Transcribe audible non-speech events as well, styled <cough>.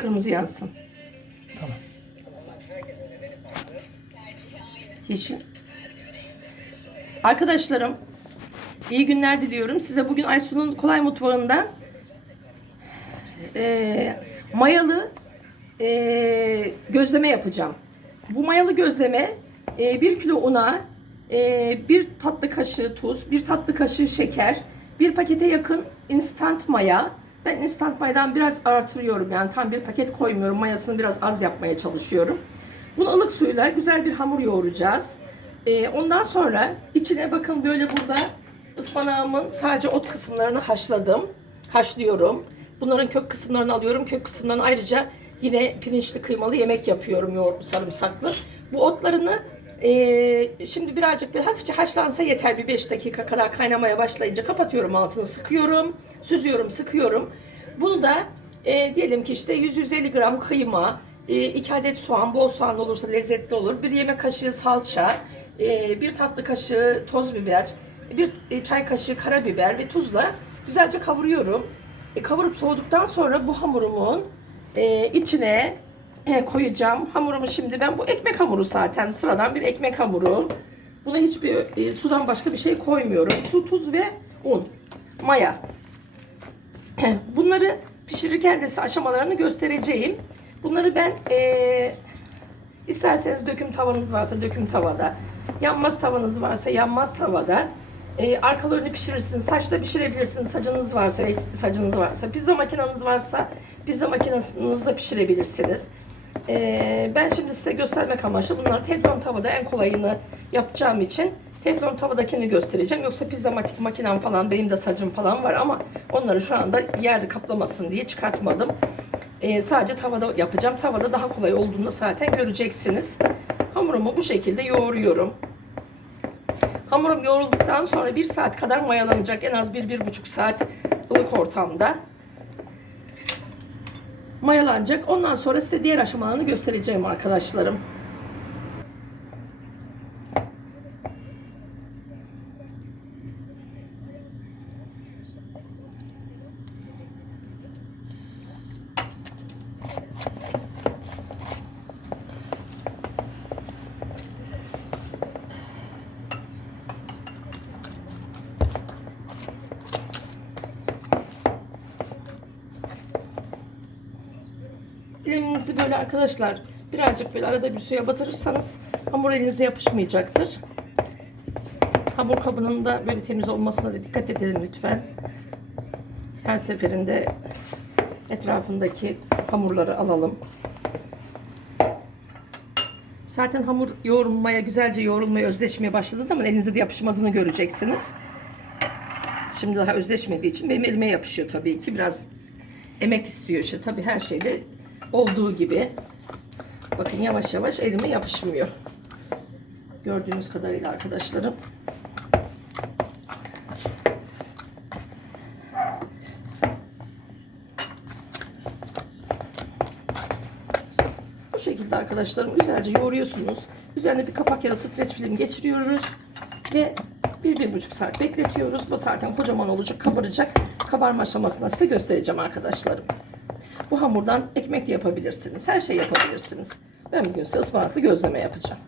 Kırmızı yansın. Tamam. Yeşil. Arkadaşlarım, iyi günler diliyorum. Size bugün Aysun'un kolay mutfağından eee, mayalı eee, gözleme yapacağım. Bu mayalı gözleme eee, bir kilo una, eee, bir tatlı kaşığı tuz, bir tatlı kaşığı şeker, bir pakete yakın instant maya. Ben instant mayadan biraz artırıyorum yani tam bir paket koymuyorum. Mayasını biraz az yapmaya çalışıyorum. Bunu ılık suyla güzel bir hamur yoğuracağız. Ee, ondan sonra içine bakın böyle burada ıspanağımın sadece ot kısımlarını haşladım. Haşlıyorum. Bunların kök kısımlarını alıyorum. Kök kısımlarını ayrıca yine pirinçli kıymalı yemek yapıyorum yoğurtlu sarımsaklı. Bu otlarını ee, şimdi birazcık bir hafifçe haşlansa yeter bir 5 dakika kadar kaynamaya başlayınca kapatıyorum altını sıkıyorum. Süzüyorum sıkıyorum. Bunu da e, diyelim ki işte 100-150 gram kıyma, 2 adet soğan, bol soğan olursa lezzetli olur. Bir yemek kaşığı salça, e, bir tatlı kaşığı toz biber, bir e, çay kaşığı karabiber ve tuzla güzelce kavuruyorum. E, kavurup soğuduktan sonra bu hamurumun e, içine e, koyacağım. Hamurumu şimdi ben bu ekmek hamuru zaten sıradan bir ekmek hamuru. Buna hiçbir e, sudan başka bir şey koymuyorum. Su, tuz ve un, maya. <clears throat> Bunları pişirirken de size aşamalarını göstereceğim. Bunları ben eee, isterseniz döküm tavanız varsa döküm tavada, yanmaz tavanız varsa yanmaz tavada, eee arkalarını pişirirsiniz, saçta pişirebilirsiniz, sacınız varsa, sacınız varsa, pizza makineniz varsa pizza makinenizde pişirebilirsiniz. Eee, ben şimdi size göstermek amaçlı bunları teflon tavada en kolayını yapacağım için teflon tavadakini göstereceğim. Yoksa pizza mak- makinem falan benim de sacım falan var ama onları şu anda yerde kaplamasın diye çıkartmadım. Ee, sadece tavada yapacağım. Tavada daha kolay olduğunu zaten göreceksiniz. Hamurumu bu şekilde yoğuruyorum. Hamurum yoğrulduktan sonra bir saat kadar mayalanacak. En az bir, bir buçuk saat ılık ortamda mayalanacak. Ondan sonra size diğer aşamalarını göstereceğim arkadaşlarım. Elinizi böyle arkadaşlar birazcık böyle arada bir suya batırırsanız hamur elinize yapışmayacaktır. Hamur kabının da böyle temiz olmasına da dikkat edelim lütfen. Her seferinde etrafındaki hamurları alalım. Zaten hamur yoğrulmaya, güzelce yoğrulmaya, özleşmeye başladığı zaman elinize de yapışmadığını göreceksiniz. Şimdi daha özleşmediği için benim elime yapışıyor tabii ki. Biraz emek istiyor işte. Tabii her şeyde olduğu gibi. Bakın yavaş yavaş elime yapışmıyor. Gördüğünüz kadarıyla arkadaşlarım. Bu şekilde arkadaşlarım güzelce yoğuruyorsunuz. Üzerine bir kapak ya da streç film geçiriyoruz. Ve bir, bir buçuk saat bekletiyoruz. Bu zaten kocaman olacak, kabaracak. Kabarma aşamasında size göstereceğim arkadaşlarım. Bu hamurdan ekmek de yapabilirsiniz. Her şey yapabilirsiniz. Ben bugün size ıspanaklı gözleme yapacağım.